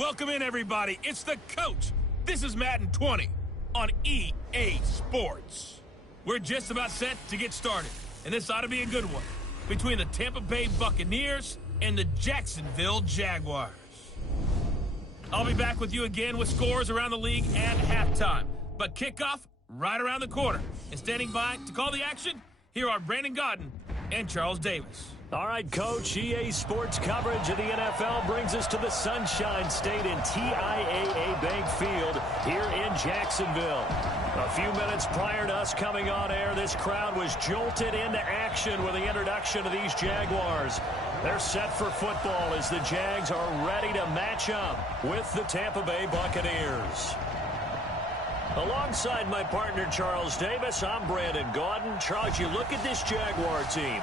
Welcome in, everybody. It's the coach. This is Madden 20 on EA Sports. We're just about set to get started, and this ought to be a good one between the Tampa Bay Buccaneers and the Jacksonville Jaguars. I'll be back with you again with scores around the league at halftime, but kickoff right around the corner. And standing by to call the action, here are Brandon Godden and Charles Davis. All right, Coach, EA Sports coverage of the NFL brings us to the Sunshine State in TIAA Bank Field here in Jacksonville. A few minutes prior to us coming on air, this crowd was jolted into action with the introduction of these Jaguars. They're set for football as the Jags are ready to match up with the Tampa Bay Buccaneers. Alongside my partner, Charles Davis, I'm Brandon Godden. Charles, you look at this Jaguar team.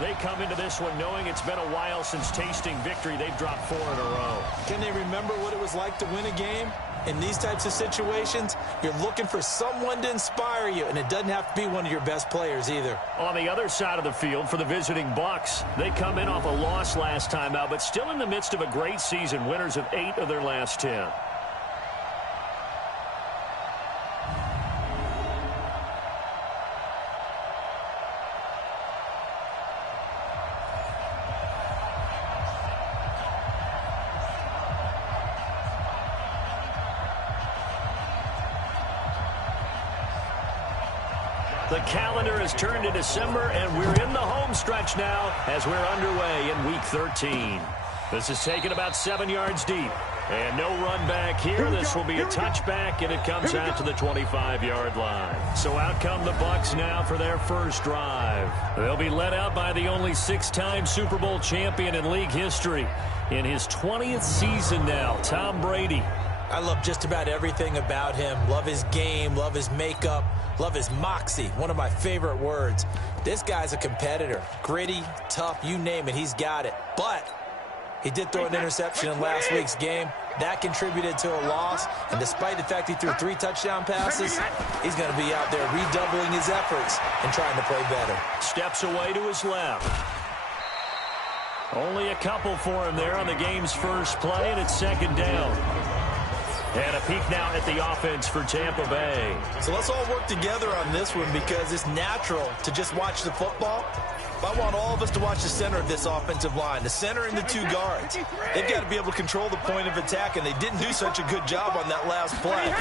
They come into this one knowing it's been a while since tasting victory. They've dropped 4 in a row. Can they remember what it was like to win a game? In these types of situations, you're looking for someone to inspire you, and it doesn't have to be one of your best players either. On the other side of the field for the visiting Bucs, they come in off a loss last time out, but still in the midst of a great season, winners of 8 of their last 10. The calendar has turned to December, and we're in the home stretch now as we're underway in Week 13. This is taken about 7 yards deep. And no run back here. This will be a touchback, and it comes out to the 25-yard line. So out come the Bucs now for their first drive. They'll be led out by the only 6-time Super Bowl champion in league history. In his 20th season now, Tom Brady. I love just about everything about him. Love his game, love his makeup, love his moxie, one of my favorite words. This guy's a competitor. Gritty, tough, you name it, he's got it. But he did throw an interception in last week's game. That contributed to a loss. And despite the fact he threw 3 touchdown passes, he's going to be out there redoubling his efforts and trying to play better. Steps away to his left. Only a couple for him there on the game's first play, and it's second down. And a peek now at the offense for Tampa Bay. So let's all work together on this one because it's natural to just watch the football. But I want all of us to watch the center of this offensive line, the center and the 2 guards. They've got to be able to control the point of attack, and they didn't do such a good job on that last play.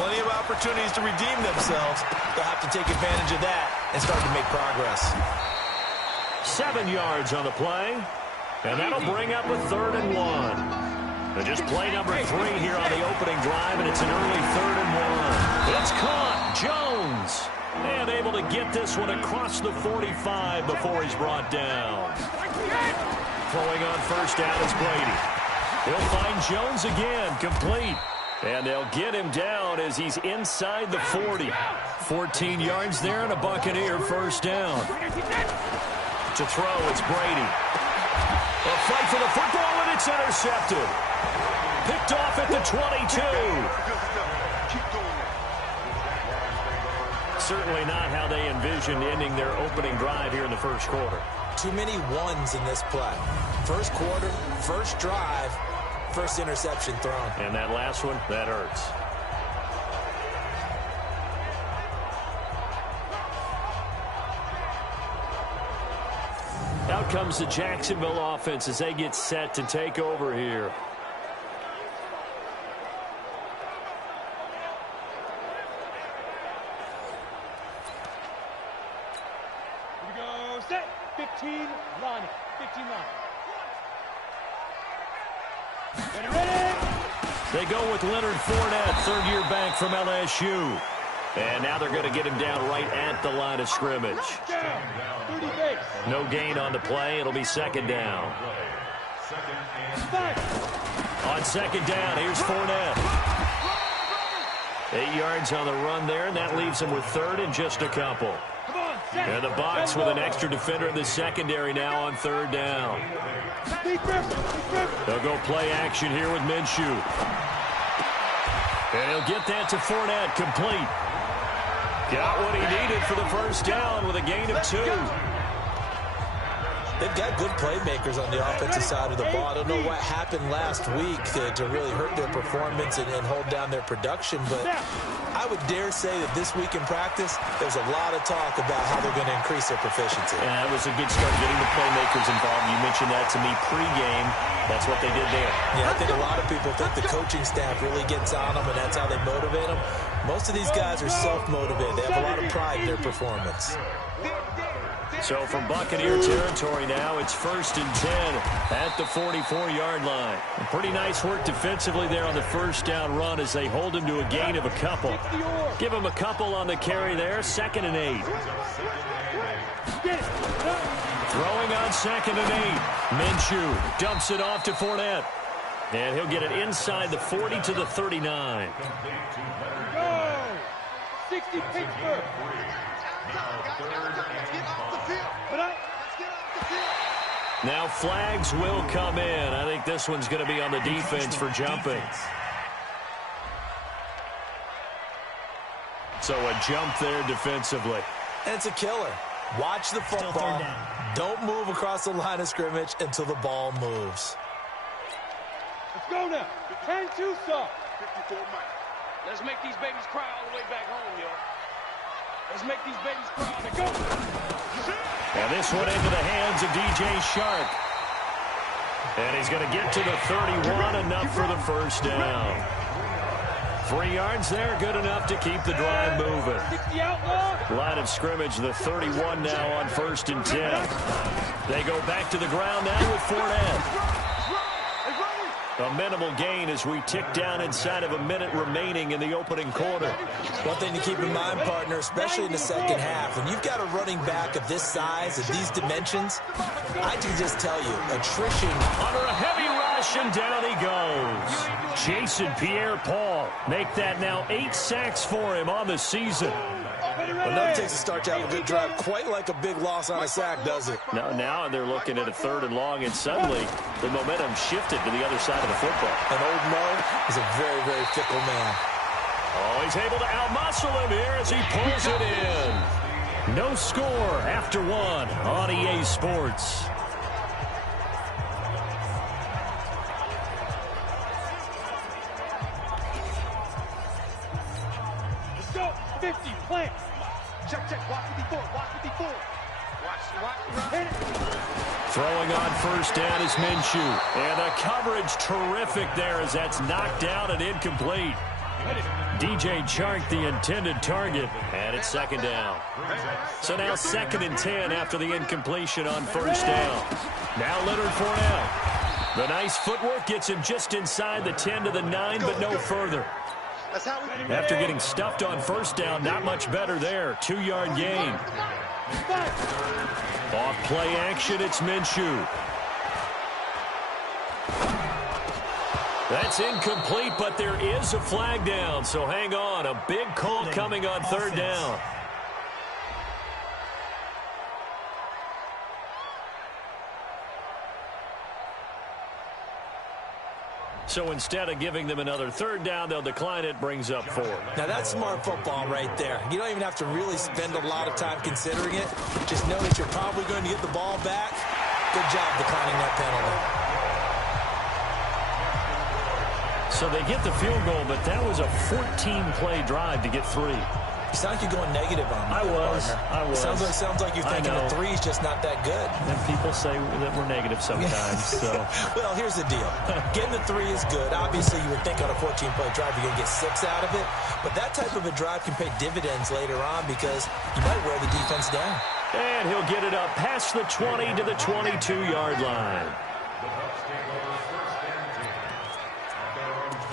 Plenty of opportunities to redeem themselves. They'll have to take advantage of that and start to make progress. 7 yards on the play, and that'll bring up a 3rd and 1. Just play number 3 here on the opening drive, and it's an early 3rd and 1. It's caught. Jones. And able to get this one across the 45 before he's brought down. Throwing on first down is Brady. He'll find Jones again, complete. And they'll get him down as he's inside the 40. 14 yards there and a Buccaneer first down. To throw, it's Brady. A fight for the football, and it's intercepted. Picked off at the 22. Certainly not how they envisioned ending their opening drive here in the first quarter. Too many ones in this play. First quarter, first drive, first interception thrown. And that last one, that hurts. Out comes the Jacksonville offense as they get set to take over here. Here we go, set, 15, line it, 15 line. Ready? They go with Leonard Fournette, third-year back from LSU. And now they're going to get him down right at the line of scrimmage. No gain on the play. It'll be second down. On second down, here's Fournette. 8 yards on the run there, and that leaves him with 3rd and just a couple. And the Bucs with an extra defender in the secondary now on 3rd down. They'll go play action here with Minshew. And he'll get that to Fournette, complete. Got what he needed for the first down with a gain of 2. They've got good playmakers on the offensive side of the ball. I don't know what happened last week to really hurt their performance and hold down their production, but I would dare say that this week in practice, there's a lot of talk about how they're going to increase their proficiency. And that was a good start, getting the playmakers involved. You mentioned that to me pregame. That's what they did there. Yeah, I think a lot of people think the coaching staff really gets on them, and that's how they motivate them. Most of these guys are self-motivated. They have a lot of pride in their performance. So from Buccaneer territory now, it's 1st and 10 at the 44-yard line. Pretty nice work defensively there on the first down run as they hold him to a gain of a couple. Give him a couple on the carry there, 2nd and 8. Throwing on 2nd and 8. Minshew dumps it off to Fournette. And he'll get it inside the 40 to the 39. Go! 60 Pittsburgh. Now flags will come in. I think this one's going to be on the defense for jumping. So a jump there defensively. And it's a killer. Watch the football. Don't move across the line of scrimmage until the ball moves. Let's go now. 10-2 stop. Let's make these babies cry all the way back home, yo. Let's make these babies cry. Let's go. And this one into the hands of DJ Shark. And he's going to get to the 31, enough for the first down. 3 yards there, good enough to keep the drive moving. Line of scrimmage, the 31 now on 1st and 10. They go back to the ground now with Fournette. A minimal gain as we tick down inside of a minute remaining in the opening quarter. One thing to keep in mind, partner, especially in the second half, when you've got a running back of this size, of these dimensions, I can just tell you, attrition. Under a heavy rush, and down he goes. Jason Pierre-Paul make that now 8 sacks for him on the season. But nothing takes a start to have a good drive quite like a big loss on a sack, does it? Now they're looking at a 3rd and long, and suddenly the momentum shifted to the other side of the football. And old Mo is a very, very fickle man. Oh, he's able to outmuscle him here as he pulls it in. No score after 1 on EA Sports. Let's go. 50, plant. Check, watch with the 4, watch with the 4. Watch, hit it. Throwing on first down is Minshew. And the coverage terrific there as that's knocked down and incomplete. DJ Chark, the intended target, and it's 2nd down. So now 2nd and 10 after the incompletion on first down. Now Leonard Fournette. The nice footwork gets him just inside the 10 to the 9, but no further. After getting stuffed on first down, not much better there. 2-yard gain. Off play action, it's Minshew. That's incomplete, but there is a flag down, so hang on. A big call coming on 3rd down. So instead of giving them another 3rd down, they'll decline it, brings up 4. Now that's smart football right there. You don't even have to really spend a lot of time considering it. Just know that you're probably going to get the ball back. Good job declining that penalty. So they get the field goal, but that was a 14-play drive to get 3. You sound like you're going negative on me. I was. Sounds like you're thinking the 3 is just not that good. And people say that we're negative sometimes. So. Well, here's the deal. Getting the 3 is good. Obviously, you would think on a 14-play drive you're going to get 6 out of it. But that type of a drive can pay dividends later on because you might wear the defense down. And he'll get it up past the 20 to the 22-yard line.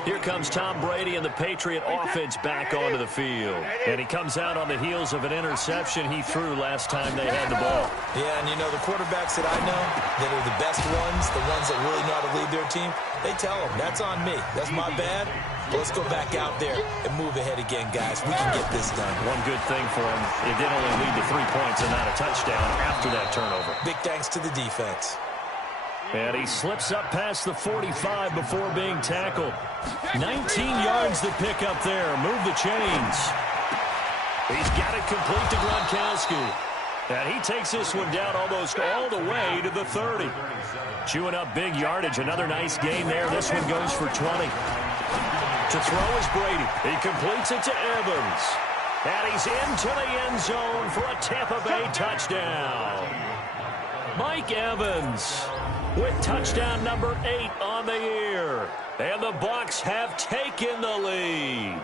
Here comes Tom Brady and the Patriot offense back onto the field. And he comes out on the heels of an interception he threw last time they had the ball. Yeah, and you know, the quarterbacks that I know that are the best ones, the ones that really know how to lead their team, they tell them, that's on me. That's my bad. But let's go back out there and move ahead again, guys. We can get this done. One good thing for him, it did only lead to 3 points and not a touchdown after that turnover. Big thanks to the defense. And he slips up past the 45 before being tackled. 19 yards to pick up there. Move the chains. He's got it complete to Gronkowski. And he takes this one down almost all the way to the 30. Chewing up big yardage. Another nice gain there. This one goes for 20. To throw is Brady. He completes it to Evans. And he's into the end zone for a Tampa Bay touchdown. Mike Evans with touchdown number 8 on the year. And the Bucs have taken the lead.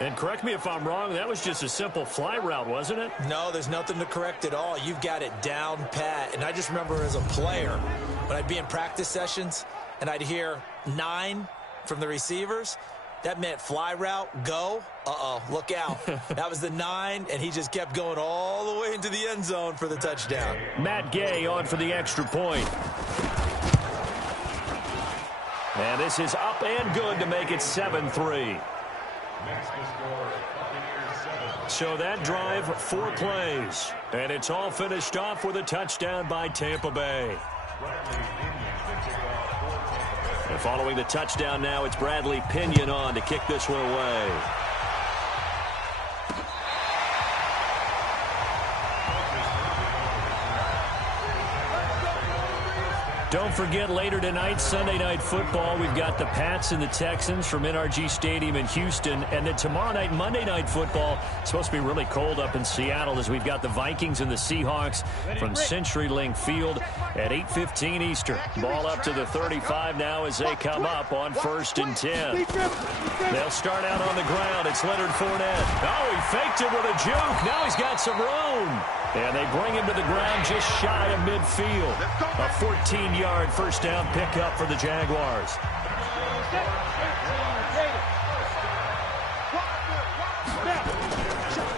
And correct me if I'm wrong, that was just a simple fly route, wasn't it? No, there's nothing to correct at all. You've got it down pat. And I just remember as a player, when I'd be in practice sessions and I'd hear 9 from the receivers, that meant fly route, go. Uh-oh, look out. That was the 9, and he just kept going all the way into the end zone for the touchdown. Matt Gay on for the extra point. And this is up and good to make it 7-3. So that drive, 4 plays. And it's all finished off with a touchdown by Tampa Bay. And following the touchdown now, it's Bradley Pinion on to kick this one away. Don't forget, later tonight, Sunday Night Football, we've got the Pats and the Texans from NRG Stadium in Houston. And then tomorrow night, Monday Night Football, it's supposed to be really cold up in Seattle as we've got the Vikings and the Seahawks from CenturyLink Field at 8:15 Eastern. Ball up to the 35 now as they come up on 1st and 10. They'll start out on the ground. It's Leonard Fournette. Oh, he faked it with a juke. Now he's got some room. And they bring him to the ground just shy of midfield. A 14-yard first down pickup for the Jaguars.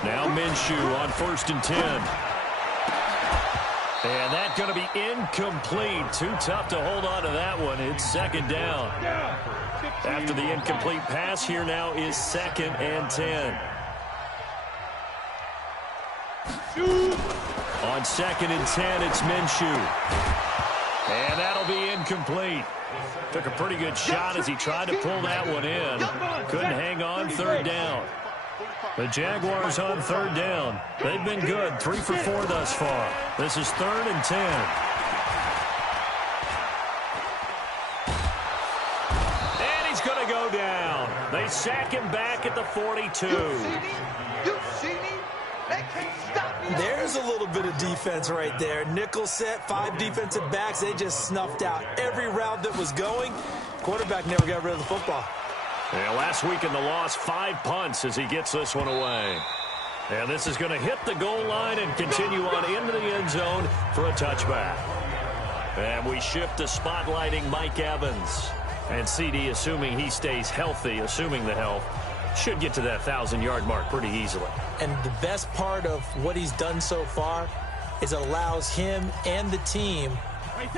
Now Minshew on 1st and 10. And that's going to be incomplete. Too tough to hold on to that one. It's 2nd down. After the incomplete pass, here now is 2nd and 10. On 2nd and 10, it's Minshew. And that'll be incomplete. Took a pretty good shot as he tried to pull that one in. Couldn't hang on, 3rd down. The Jaguars on 3rd down. They've been good, 3 for 4 thus far. This is 3rd and 10. And he's going to go down. They sack him back at the 42. There's a little bit of defense right there. Nickel set, 5 defensive backs. They just snuffed out every route that was going. Quarterback never got rid of the football. Yeah, last week in the loss, 5 punts as he gets this one away. And this is going to hit the goal line and continue on into the end zone for a touchback. And we shift to spotlighting Mike Evans. And CD, assuming he stays healthy, assuming the health, should get to that 1,000-yard mark pretty easily. And the best part of what he's done so far is it allows him and the team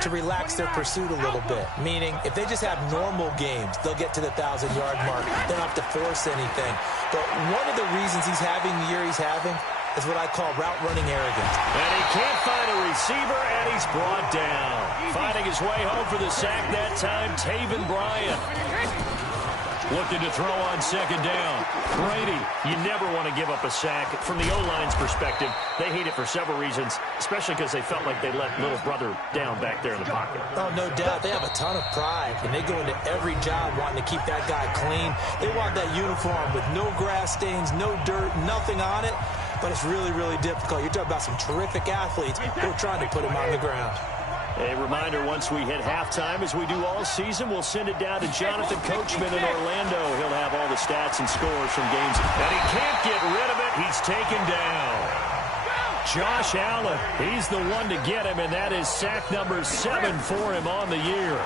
to relax their pursuit a little bit. Meaning, if they just have normal games, they'll get to the 1,000-yard mark. They don't have to force anything. But one of the reasons he's having the year he's having is what I call route running arrogance. And he can't find a receiver, and he's brought down. Finding his way home for the sack that time, Taven Bryan. Looking to throw on 2nd down. Brady, you never want to give up a sack. From the O-line's perspective, they hate it for several reasons, especially because they felt like they let little brother down back there in the pocket. Oh, no doubt. They have a ton of pride, and they go into every job wanting to keep that guy clean. They want that uniform with no grass stains, no dirt, nothing on it. But it's really, really difficult. You're talking about some terrific athletes who are trying to put him on the ground. A reminder, once we hit halftime, as we do all season, we'll send it down to Jonathan Coachman in Orlando. He'll have all the stats and scores from games. And he can't get rid of it. He's taken down. Josh Allen, he's the one to get him, and that is sack number 7 for him on the year.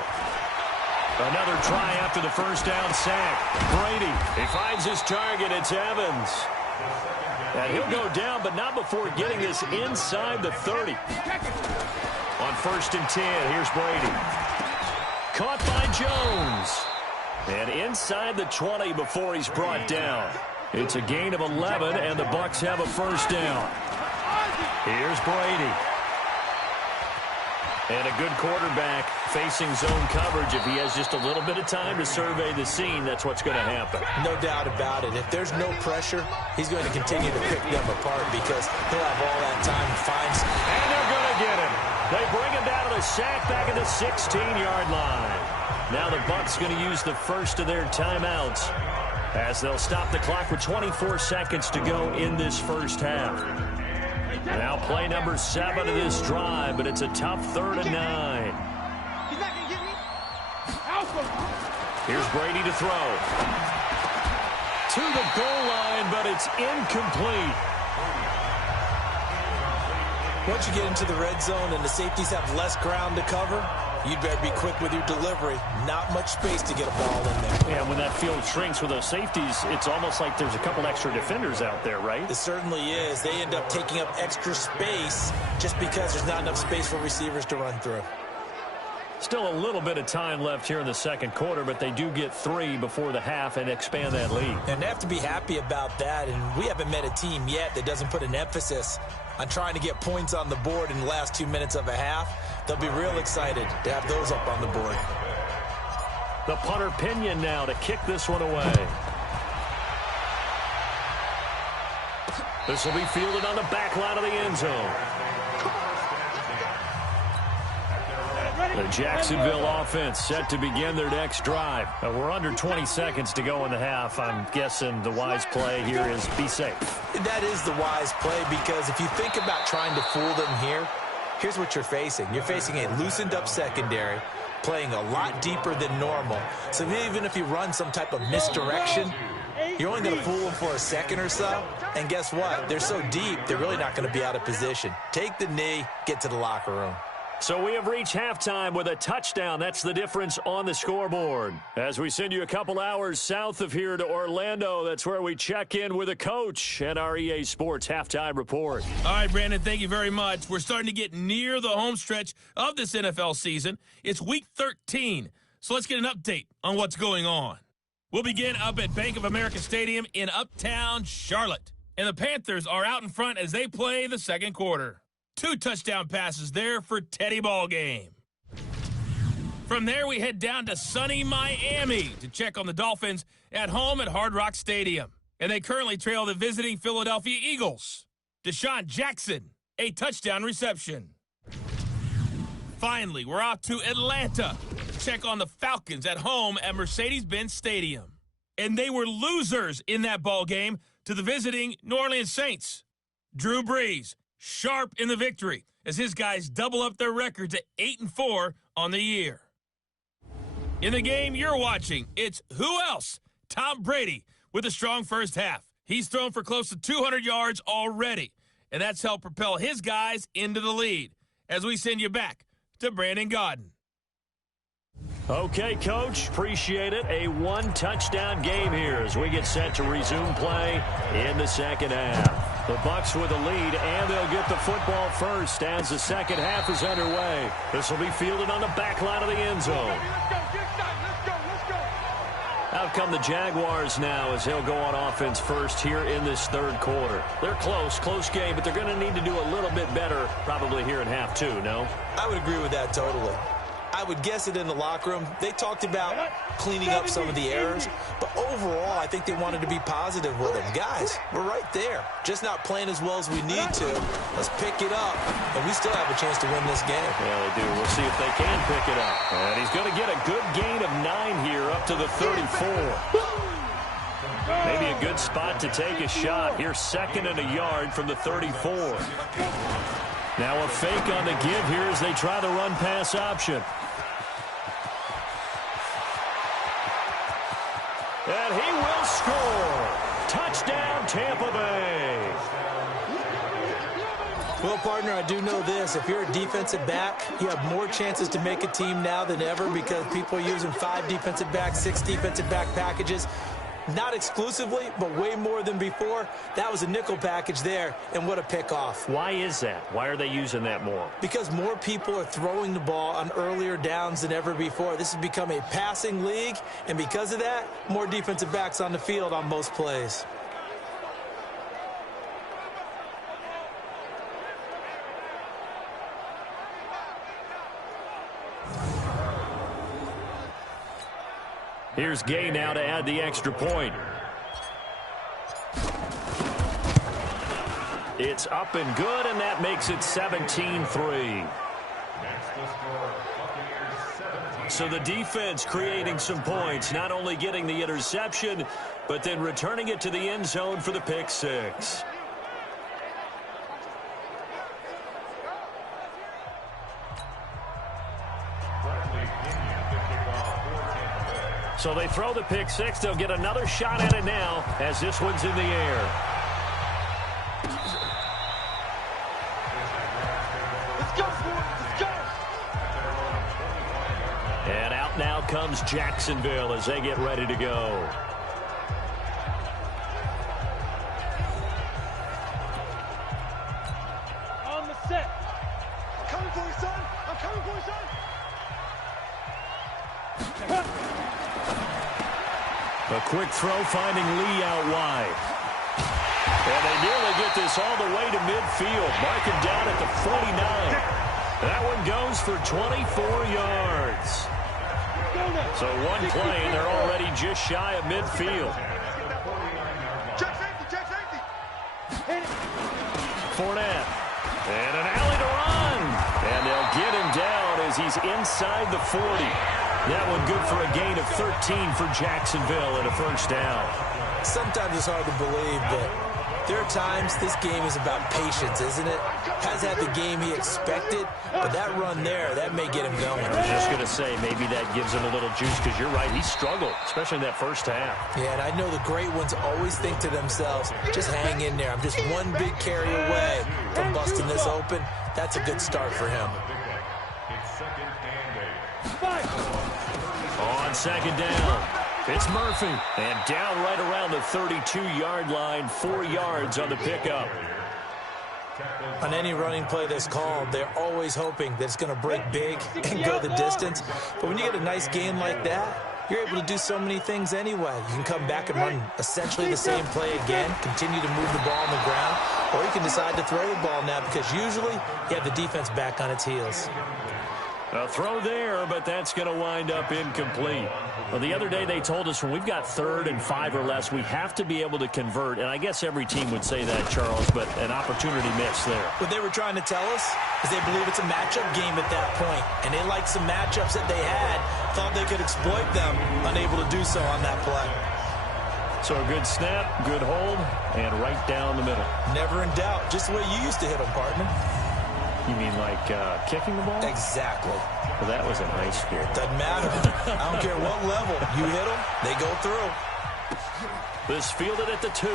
Another try after the first down sack. Brady, he finds his target. It's Evans. And he'll go down, but not before getting this inside the 30. On 1st and 10, here's Brady. Caught by Jones. And inside the 20 before he's brought down. It's a gain of 11, and the Bucs have a first down. Here's Brady. And a good quarterback facing zone coverage. If he has just a little bit of time to survey the scene, that's what's going to happen. No doubt about it. If there's no pressure, he's going to continue to pick them apart because he'll have all that time to find. And they're going to get him. They bring him down to the sack back at the 16-yard line. Now the Bucs going to use the first of their timeouts as they'll stop the clock with 24 seconds to go in this first half. Now play number 7 of this drive, but it's a tough 3rd and 9. He's not going to get me. Alpha. Here's Brady to throw. To the goal line, but it's incomplete. Once you get into the red zone and the safeties have less ground to cover, you'd better be quick with your delivery. Not much space to get a ball in there. Yeah, when that field shrinks with those safeties, it's almost like there's a couple extra defenders out there, right? It certainly is. They end up taking up extra space just because there's not enough space for receivers to run through. Still a little bit of time left here in the second quarter, but they do get 3 before the half and expand that lead. And they have to be happy about that, and we haven't met a team yet that doesn't put an emphasis on trying to get points on the board in the last 2 minutes of a half. They'll be real excited to have those up on the board. The punter Pinion now to kick this one away. This will be fielded on the back line of the end zone. The Jacksonville offense set to begin their next drive. We're under 20 seconds to go in the half. I'm guessing the wise play here is be safe. That is the wise play because if you think about trying to fool them here, here's what you're facing. You're facing a loosened up secondary, playing a lot deeper than normal. So even if you run some type of misdirection, you're only going to fool them for a second or so. And guess what? They're so deep, they're really not going to be out of position. Take the knee, get to the locker room. So we have reached halftime with a touchdown. That's the difference on the scoreboard. As we send you a couple hours south of here to Orlando, that's where we check in with a coach and our EA Sports halftime report. All right, Brandon, thank you very much. We're starting to get near the home stretch of this NFL season. It's Week 13, so let's get an update on what's going on. We'll begin up at Bank of America Stadium in Uptown Charlotte. And the Panthers are out in front as they play the second quarter. 2 touchdown passes there for Teddy Ballgame. From there, we head down to sunny Miami to check on the Dolphins at home at Hard Rock Stadium. And they currently trail the visiting Philadelphia Eagles. Deshaun Jackson, a touchdown reception. Finally, we're off to Atlanta to check on the Falcons at home at Mercedes-Benz Stadium. And they were losers in that ball game to the visiting New Orleans Saints. Drew Brees, sharp in the victory as his guys double up their record to 8-4 on the year. In the game you're watching, it's who else? Tom Brady with a strong first half. He's thrown for close to 200 yards already, and that's helped propel his guys into the lead. As we send you back to Brandon Gaudin. Okay, Coach, appreciate it. A 1-touchdown game here as we get set to resume play in the second half. The Bucs with the lead, and they'll get the football first as the second half is underway. This will be fielded on the back line of the end zone. Out come the Jaguars now as they'll go on offense first here in this third quarter. They're close game, but they're going to need to do a little bit better probably here in half 2, no? I would agree with that totally. I would guess it in the locker room. They talked about cleaning up some of the errors, but overall, I think they wanted to be positive with them. Guys, we're right there. Just not playing as well as we need to. Let's pick it up, and we still have a chance to win this game. Yeah, they do. We'll see if they can pick it up. And he's going to get a good gain of 9 here up to the 34. Maybe a good spot to take a shot. Here's 2nd and a yard from the 34. Now a fake on the give here as they try the run-pass option. And he will score. Touchdown, Tampa Bay. Well, partner, I do know this. If you're a defensive back, you have more chances to make a team now than ever because people are using 5 defensive backs, 6 defensive back packages. Not exclusively, but way more than before. That was a nickel package there, and what a pickoff. Why is that? Why are they using that more? Because more people are throwing the ball on earlier downs than ever before. This has become a passing league, and because of that, more defensive backs on the field on most plays. Here's Gay now to add the extra point. It's up and good, and that makes it 17-3. So the defense creating some points, not only getting the interception, but then returning it to the end zone for the pick six. So they throw the pick six. They'll get another shot at it now as this one's in the air. Let's go, boys. Let's go. And out now comes Jacksonville as they get ready to go. On the set. I'm coming for you, son. I'm coming for you, son. A quick throw finding Lee out wide. And they nearly get this all the way to midfield. Marking down at the 49. That one goes for 24 yards. So one play, and they're already just shy of midfield. Check safety, check safety. Fournette. And an alley to run. And they'll get him down as he's inside the 40. That one good for a gain of 13 for Jacksonville and a first down. Sometimes it's hard to believe, but there are times this game is about patience, isn't it? Has had the game he expected, but that run there, that may get him going. I was just going to say, maybe that gives him a little juice, because you're right, he struggled, especially in that first half. Yeah, and I know the great ones always think to themselves, just hang in there. I'm just one big carry away from busting this open. That's a good start for him. On second down, it's Murphy. And down right around the 32-yard line, 4 yards on the pickup. On any running play that's called, they're always hoping that it's going to break big and go the distance. But when you get a nice game like that, you're able to do so many things anyway. You can come back and run essentially the same play again, continue to move the ball on the ground, or you can decide to throw the ball now because usually you have the defense back on its heels. A throw there, but that's going to wind up incomplete. Well, the other day they told us when we've got 3rd and 5 or less, we have to be able to convert. And I guess every team would say that, Charles, but an opportunity missed there. What they were trying to tell us is they believe it's a matchup game at that point. And they liked some matchups that they had, thought they could exploit them, unable to do so on that play. So a good snap, good hold, and right down the middle. Never in doubt. Just the way you used to hit them, partner. You mean like kicking the ball? Exactly. Well, that was in high school. Doesn't matter. I don't care what level. You hit them, they go through. This fielded at the 2.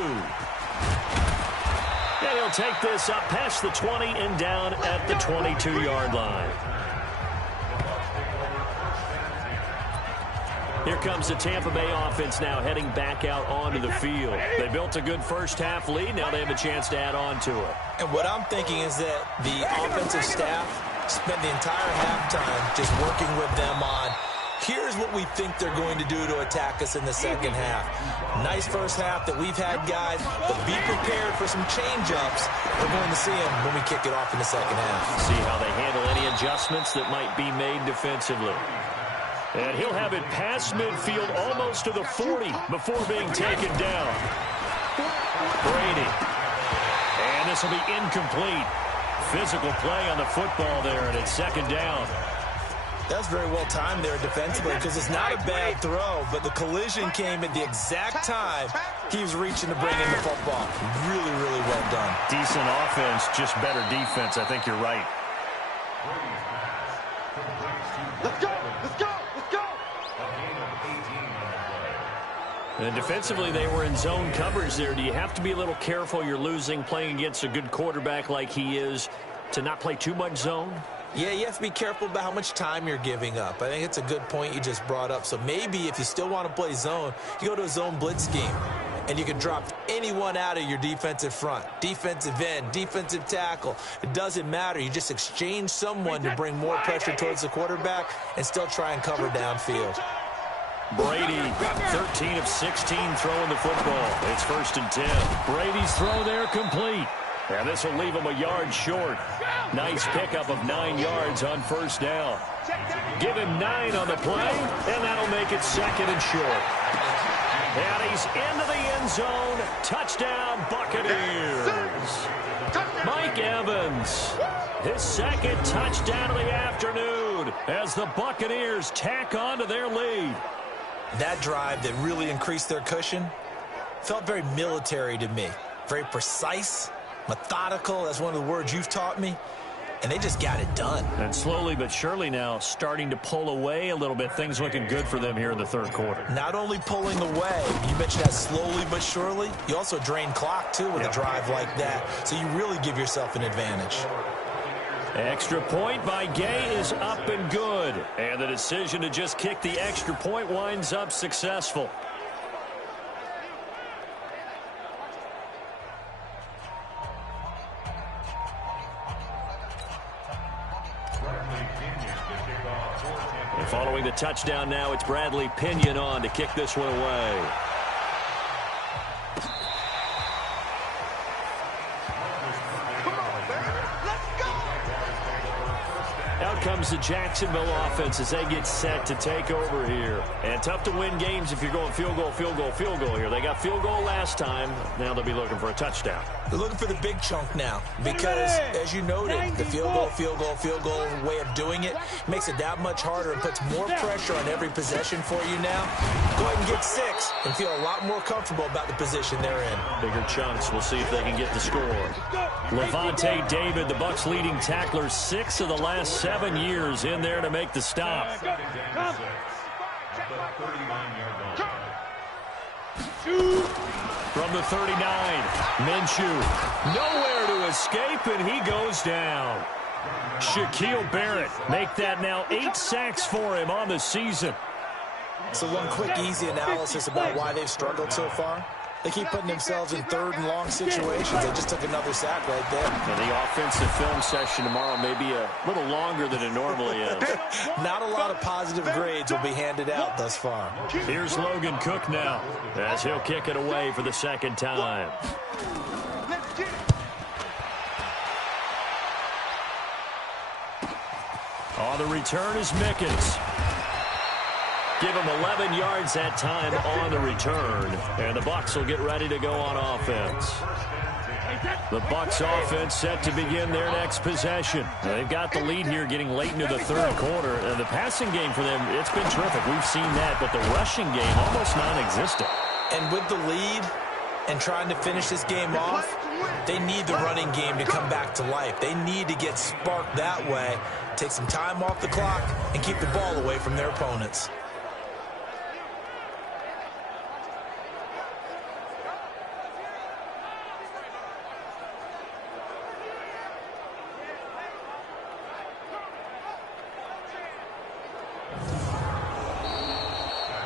And he'll take this up past the 20 and down at the 22-yard line. Here comes the Tampa Bay offense now heading back out onto the field. They built a good first-half lead. Now they have a chance to add on to it. And what I'm thinking is that the offensive staff spent the entire halftime just working with them on, here's what we think they're going to do to attack us in the second half. Nice first half that we've had, guys, but be prepared for some change-ups. We're going to see them when we kick it off in the second half. See how they handle any adjustments that might be made defensively. And he'll have it past midfield almost to the 40 before being taken down. Brady. And this will be incomplete. Physical play on the football there, and it's second down. That's very well timed there defensively because it's not a bad throw, but the collision came at the exact time he was reaching to bring in the football. Really, really well done. Decent offense, just better defense. I think you're right. Let's go. Let's go. Let's go. And defensively, they were in zone coverage there. Do you have to be a little careful? You're losing, playing against a good quarterback like he is, to not play too much zone? Yeah, you have to be careful about how much time you're giving up. I think it's a good point you just brought up. So maybe if you still want to play zone, you go to a zone blitz scheme. And you can drop anyone out of your defensive front. Defensive end, defensive tackle. It doesn't matter. You just exchange someone to bring more pressure towards the quarterback and still try and cover downfield. Brady, 13 of 16 throwing the football. It's 1st and 10. Brady's throw there complete. And this will leave him a yard short. Nice pickup of 9 yards on first down. Give him 9 on the play, and that'll make it 2nd and short. And he's into the end zone. Touchdown, Buccaneers. Mike Evans, his 2nd touchdown of the afternoon as the Buccaneers tack on to their lead. That drive that really increased their cushion felt very military to me. Very precise, methodical. That's one of the words you've taught me. And they just got it done. And slowly but surely now starting to pull away a little bit. Things looking good for them here in the 3rd quarter. Not only pulling away, you mentioned that slowly but surely. You also drain clock, too, with a drive like that. So you really give yourself an advantage. Extra point by Gay is up and good. And the decision to just kick the extra point winds up successful. And following the touchdown now, it's Bradley Pinion on to kick this one away. Out comes the Jacksonville offense as they get set to take over here. And tough to win games if you're going field goal, field goal, field goal here. They got field goal last time. Now they'll be looking for a touchdown. They're looking for the big chunk now because, as you noted, the field goal, field goal, field goal way of doing it makes it that much harder and puts more pressure on every possession for you now. Go ahead and get 6 and feel a lot more comfortable about the position they're in. Bigger chunks. We'll see if they can get the score. Levante David, the Bucs' leading tackler, 6 of the last 7 years in there to make the stop. From the 39, Minshew, nowhere to escape, and he goes down. Shaquille Barrett, make that now 8 sacks for him on the season. So one quick, easy analysis about why they've struggled so far. They keep putting themselves in 3rd and long situations. They just took another sack right there. And the offensive film session tomorrow may be a little longer than it normally is. Not a lot of positive grades will be handed out thus far. Here's Logan Cook now as he'll kick it away for the 2nd time. On the return is Mickens. Give him 11 yards that time on the return. And the Bucs will get ready to go on offense. The Bucs offense set to begin their next possession. They've got the lead here getting late into the 3rd quarter. And the passing game for them, it's been terrific. We've seen that. But the rushing game, almost non-existent. And with the lead and trying to finish this game off, they need the running game to come back to life. They need to get sparked that way, take some time off the clock, and keep the ball away from their opponents.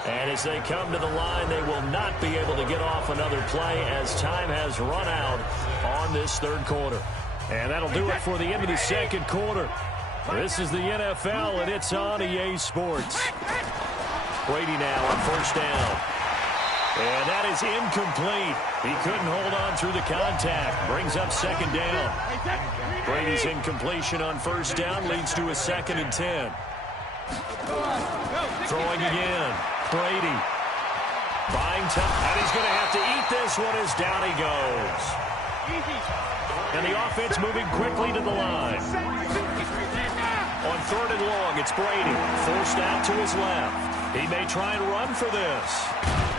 And as they come to the line, they will not be able to get off another play as time has run out on this 3rd quarter. And that'll do it for the end of the 2nd quarter. This is the NFL, and it's on EA Sports. Brady now on first down. And that is incomplete. He couldn't hold on through the contact. Brings up 2nd down. Brady's incompletion on first down leads to a 2nd and 10. Throwing again. Brady. Buying time. And he's going to have to eat this one as down he goes. And the offense moving quickly to the line. On 3rd and long, it's Brady. Forced out to his left. He may try and run for this.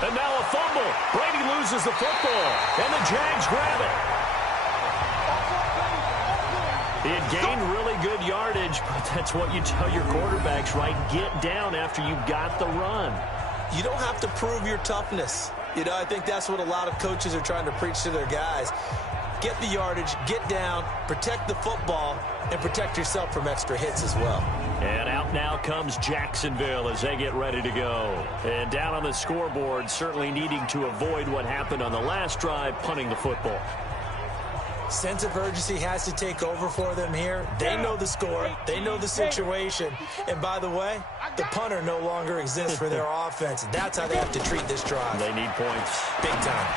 And now a fumble. Brady loses the football. And the Jags grab it. He had gained really good yardage, but that's what you tell your quarterbacks, right? Get down after you've got the run. You don't have to prove your toughness. You know, I think that's what a lot of coaches are trying to preach to their guys. Get the yardage, get down, protect the football, and protect yourself from extra hits as well. And out now comes Jacksonville as they get ready to go. And down on the scoreboard, certainly needing to avoid what happened on the last drive, punting the football. Sense of urgency has to take over for them here. They know the score. They know the situation. And by the way, the punter no longer exists for their offense. That's how they have to treat this drive. They need points. Big time.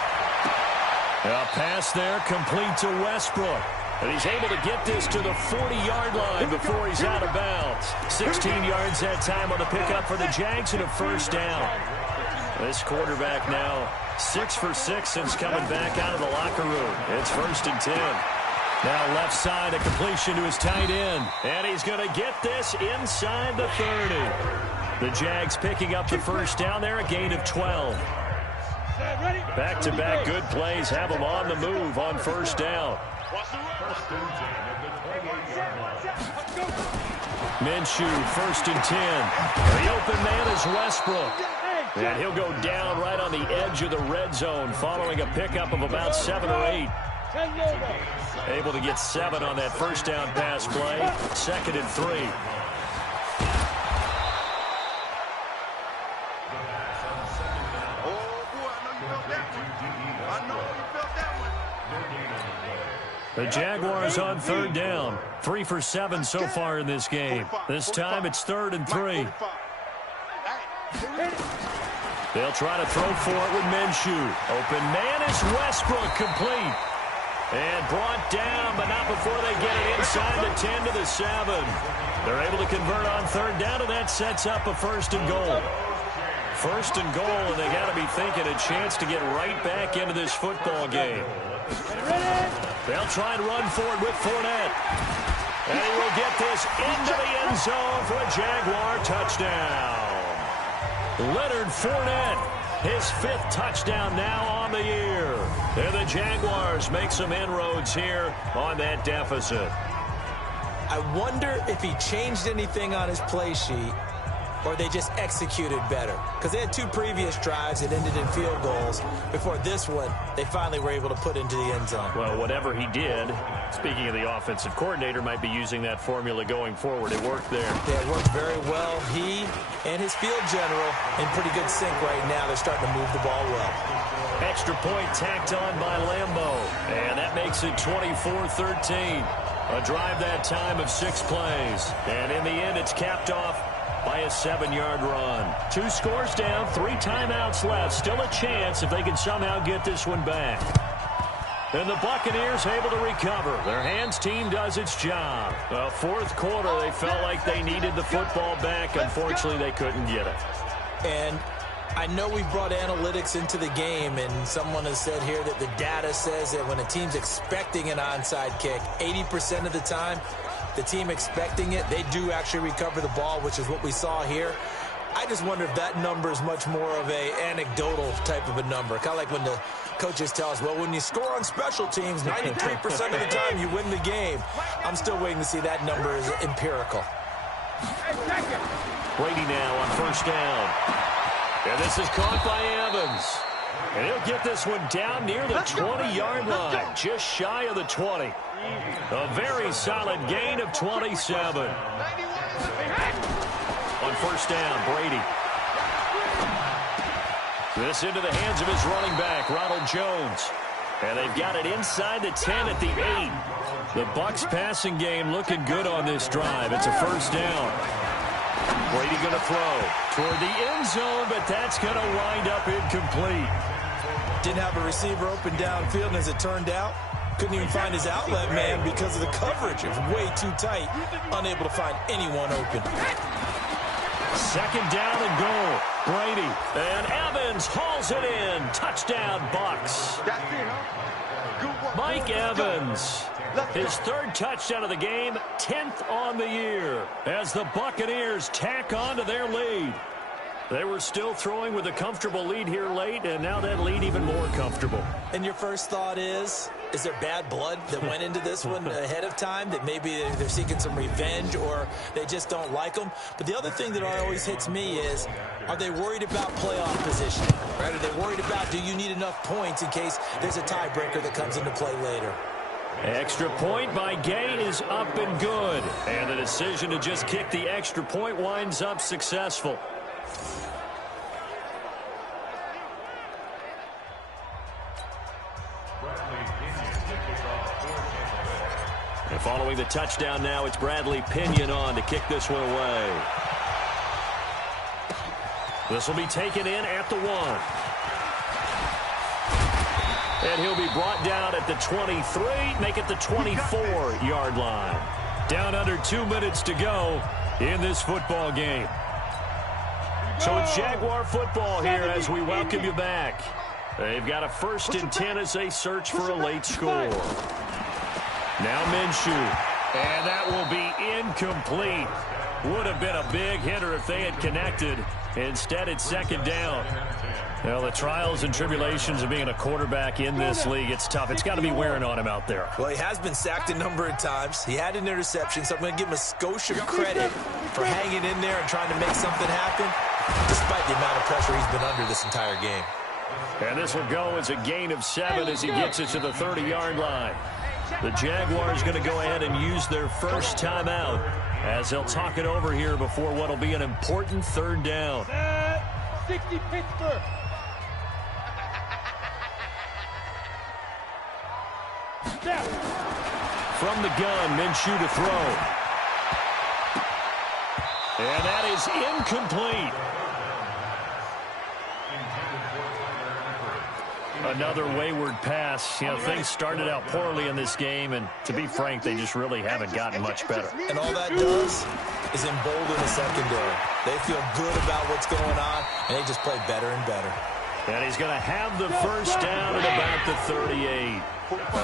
A pass there complete to Westbrook. And he's able to get this to the 40-yard line before he's out of bounds. 16 yards that time on the pickup for the Jags and a first down. This quarterback now 6 for 6 since coming back out of the locker room. It's 1st and 10. Now left side, a completion to his tight end. And he's going to get this inside the 30. The Jags picking up the first down there, a gain of 12. Back-to-back good plays have them on the move on first down. Minshew, 1st and 10. The open man is Westbrook. And he'll go down right on the edge of the red zone following a pickup of about 7 or 8. Able to get 7 on that first down pass play. 2nd and 3. The Jaguars on 3rd down. 3 for 7 so far in this game. This time it's 3rd and 3. They'll try to throw for it with Minshew. Open man is Westbrook, complete. And brought down, but not before they get it inside the 10 to the 7. They're able to convert on 3rd down, and that sets up a 1st and goal. 1st and goal, and they got to be thinking a chance to get right back into this football game. They'll try and run forward with Fournette. And he will get this into the end zone for a Jaguar touchdown. Leonard Fournette, his 5th touchdown now on the year. And the Jaguars make some inroads here on that deficit. I wonder if he changed anything on his play sheet or they just executed better. Because they had 2 previous drives that ended in field goals. Before this one, they finally were able to put into the end zone. Well, whatever he did, speaking of the offensive coordinator, might be using that formula going forward. It worked there. Yeah, it worked very well. He and his field general in pretty good sync right now. They're starting to move the ball well. Extra point tacked on by Lambeau. And that makes it 24-13. A drive that time of 6 plays. And in the end, it's capped off by a 7-yard run. 2 scores down, 3 timeouts left. Still a chance if they can somehow get this one back. And the Buccaneers able to recover. Their hands team does its job. Well, 4th quarter, they felt like they needed the football back. Unfortunately, they couldn't get it. And I know we brought analytics into the game, and someone has said here that the data says that when a team's expecting an onside kick, 80% of the time, the team expecting it, they do actually recover the ball, which is what we saw here. I just wonder if that number is much more of a anecdotal type of a number. Kind of like when the coaches tell us, well, when you score on special teams, 93% of the time you win the game. I'm still waiting to see that number is empirical. Brady now on 1st down. And this is caught by Evans. And he'll get this one down near the 20-yard line, just shy of the 20. A very solid gain of 27. On 1st down, Brady. This into the hands of his running back, Ronald Jones. And they've got it inside the 10 at the 8. The Bucs passing game looking good on this drive. It's a 1st down. Brady going to throw toward the end zone, but that's going to wind up incomplete. Didn't have a receiver open downfield, and as it turned out, couldn't even find his outlet man because of the coverage. It was way too tight, unable to find anyone open. 2nd down and goal. Brady and Evans hauls it in. Touchdown, Bucs. Mike Evans, his 3rd touchdown of the game, 10th on the year, as the Buccaneers tack on to their lead. They were still throwing with a comfortable lead here late, and now that lead even more comfortable. And your first thought is there bad blood that went into this one ahead of time, that maybe they're seeking some revenge or they just don't like them? But the other thing that always hits me is, are they worried about playoff position? Right? Are they worried about, do you need enough points in case there's a tiebreaker that comes into play later? Extra point by Gay is up and good. And the decision to just kick the extra point winds up successful. And following the touchdown now, it's Bradley Pinion on to kick this one away. This will be taken in at the 1. And he'll be brought down at the 23, make it the 24-yard line. Down under 2 minutes to go in this football game. So it's Jaguar football here as we welcome you back. They've got a 1st and 10 as they search for a late score. Now Minshew. And that will be incomplete. Would have been a big hitter if they had connected. Instead, it's 2nd down. Well, the trials and tribulations of being a quarterback in this league, it's tough. It's got to be wearing on him out there. Well, he has been sacked a number of times. He had an interception, so I'm going to give him a skosh of credit for hanging in there and trying to make something happen, despite the amount of pressure he's been under this entire game. And this will go as a gain of 7 as he gets it to the 30-yard line. The Jaguars going to go ahead and use their first timeout as they'll talk it over here before what will be an important 3rd down. 60 Pittsburgh. From the gun, Minshew to throw. And that is incomplete. Another wayward pass. You know, things started out poorly in this game, and to be frank, they just really haven't gotten much better. And all that does is embolden the secondary. They feel good about what's going on, and they just play better and better. And he's going to have the first down at about the 38.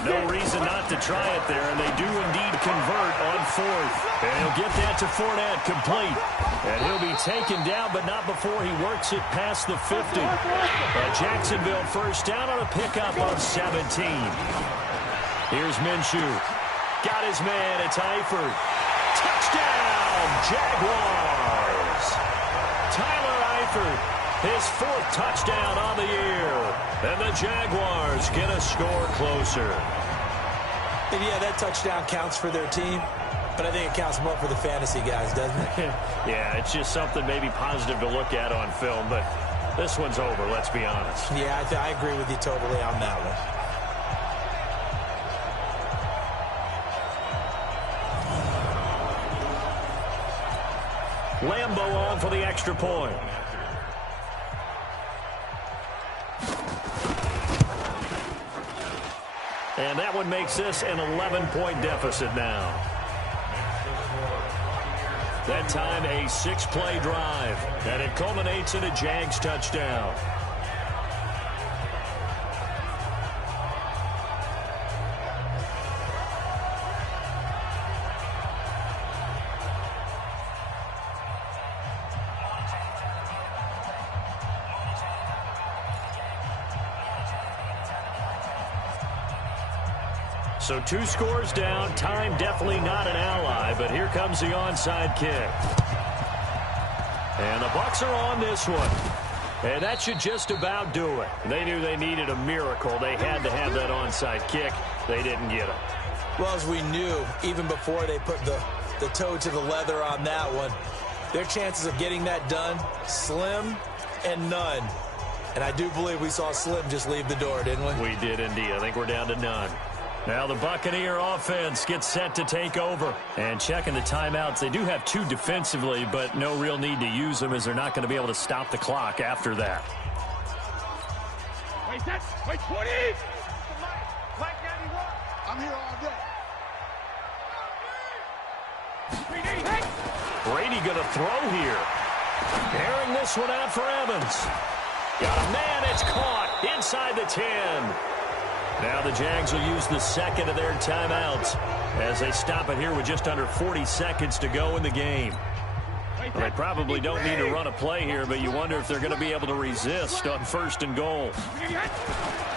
No reason not to try it there, and they do indeed convert on 4th. And he'll get that to Fournette complete. And he'll be taken down, but not before he works it past the 50. A Jacksonville first down on a pickup of 17. Here's Minshew. Got his man. It's Eifert. Touchdown, Jaguars. Tyler Eifert. His 4th touchdown on the year. And the Jaguars get a score closer. And yeah, that touchdown counts for their team, but I think it counts more for the fantasy guys, doesn't it? Yeah, it's just something maybe positive to look at on film, but this one's over, let's be honest. Yeah, I agree with you totally on that one. Lambeau on for the extra point. And that one makes this an 11-point deficit now. That time a 6-play drive, and it culminates in a Jags touchdown. So 2 scores down. Time definitely not an ally, but here comes the onside kick. And the Bucs are on this one. And that should just about do it. They knew they needed a miracle. They had to have that onside kick. They didn't get it. Well, as we knew, even before they put the toe to the leather on that one, their chances of getting that done, slim and none. And I do believe we saw Slim just leave the door, didn't we? We did indeed. I think we're down to none. Now the Buccaneer offense gets set to take over. And checking the timeouts, they do have 2 defensively, but no real need to use them as they're not going to be able to stop the clock after that. Wait, 20! I'm here all day. Brady going to throw here. Airing this one out for Evans. Got a man, it's caught inside the 10. Now the Jags will use the 2nd of their timeouts as they stop it here with just under 40 seconds to go in the game. Well, they probably don't need to run a play here, but you wonder if they're going to be able to resist on 1st and goal.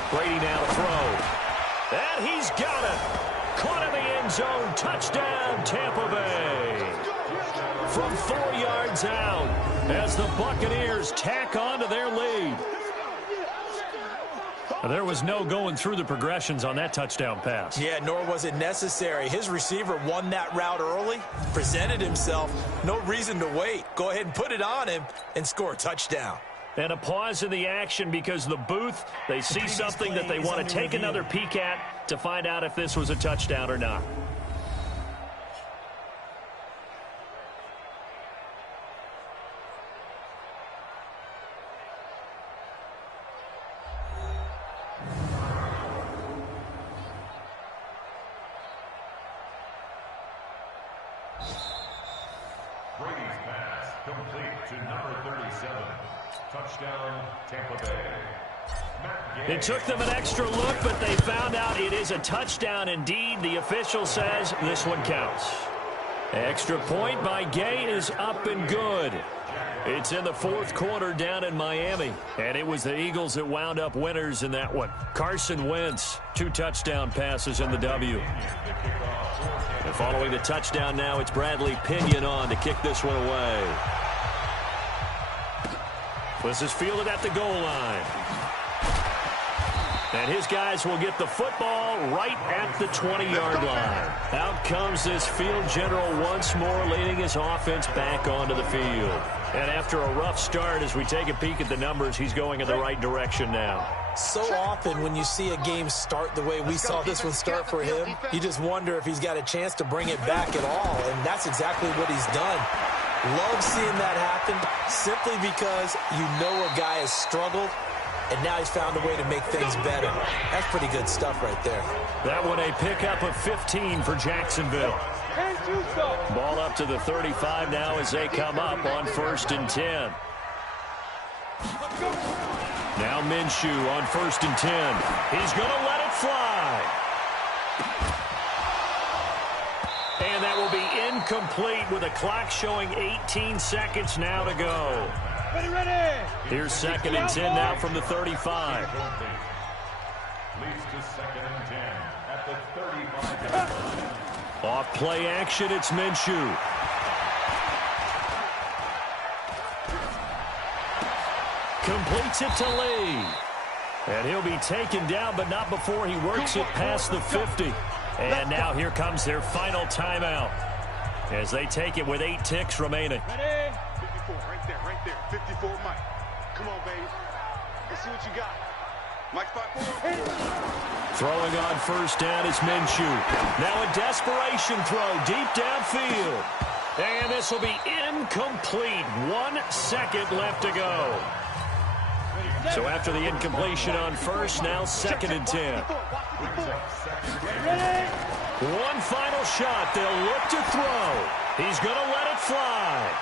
Brady now to throw. And he's got it. Caught in the end zone. Touchdown, Tampa Bay. From 4 yards out as the Buccaneers tack on to their lead. There was no going through the progressions on that touchdown pass. Yeah, nor was it necessary. His receiver won that route early, presented himself. No reason to wait. Go ahead and put it on him and score a touchdown. And a pause in the action because the booth, they see something that they want to take another peek at to find out if this was a touchdown or not. Complete to number 37. Touchdown, Tampa Bay. It took them an extra look, but they found out it is a touchdown indeed. The official says this one counts. Extra point by Gay is up and good. It's in the fourth quarter down in Miami, and it was the Eagles that wound up winners in that one. Carson Wentz, 2 touchdown passes in the W. And following the touchdown now, it's Bradley Pinion on to kick this one away. This is fielded at the goal line. And his guys will get the football right at the 20-yard line. Out comes this field general once more, leading his offense back onto the field. And after a rough start, as we take a peek at the numbers, he's going in the right direction now. So often when you see a game start the way we saw this one start for him, you just wonder if he's got a chance to bring it back at all. And that's exactly what he's done. Love seeing that happen simply because you know a guy has struggled, and now he's found a way to make things better. That's pretty good stuff right there. That one a pickup of 15 for Jacksonville. Ball up to the 35 now as they come up on 1st and 10. Now Minshew on 1st and 10. He's going to let it fly. And that will be incomplete with a clock showing 18 seconds now to go. Ready. Here's 2nd and 10 now from the 35. Leads to 2nd and 10 at the 35. Off play action, it's Minshew. Completes it to Lee. And he'll be taken down, but not before he works it past the 50. And now here comes their final timeout as they take it with 8 ticks remaining. Ready. 54, right there. 54, Mike. Come on, baby. Let's see what you got. Mike, spot 4. Throwing on 1st down is Minshew. Now a desperation throw deep downfield. And this will be incomplete. 1 second left to go. So after the incompletion on 1st, now 2nd and 10. One final shot. They'll look to throw. He's going to let it fly.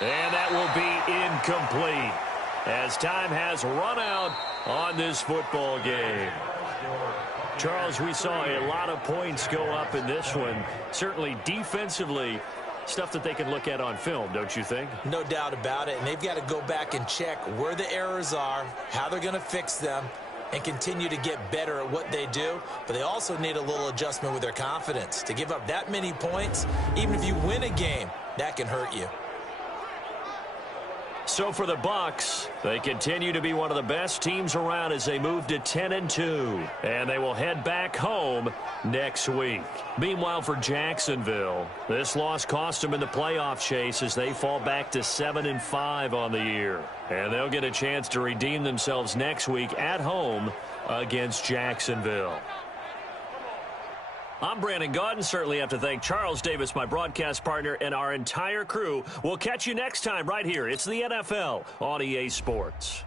And that will be incomplete as time has run out on this football game. Charles, we saw a lot of points go up in this one. Certainly defensively, stuff that they can look at on film, don't you think? No doubt about it, and they've got to go back and check where the errors are, how they're going to fix them, and continue to get better at what they do. But they also need a little adjustment with their confidence. To give up that many points, even if you win a game, that can hurt you. So for the Bucs, they continue to be one of the best teams around as they move to 10-2, and they will head back home next week. Meanwhile, for Jacksonville, this loss cost them in the playoff chase as they fall back to 7-5 on the year, and they'll get a chance to redeem themselves next week at home against Jacksonville. I'm Brandon Gaudin. Certainly have to thank Charles Davis, my broadcast partner, and our entire crew. We'll catch you next time right here. It's the NFL on EA Sports.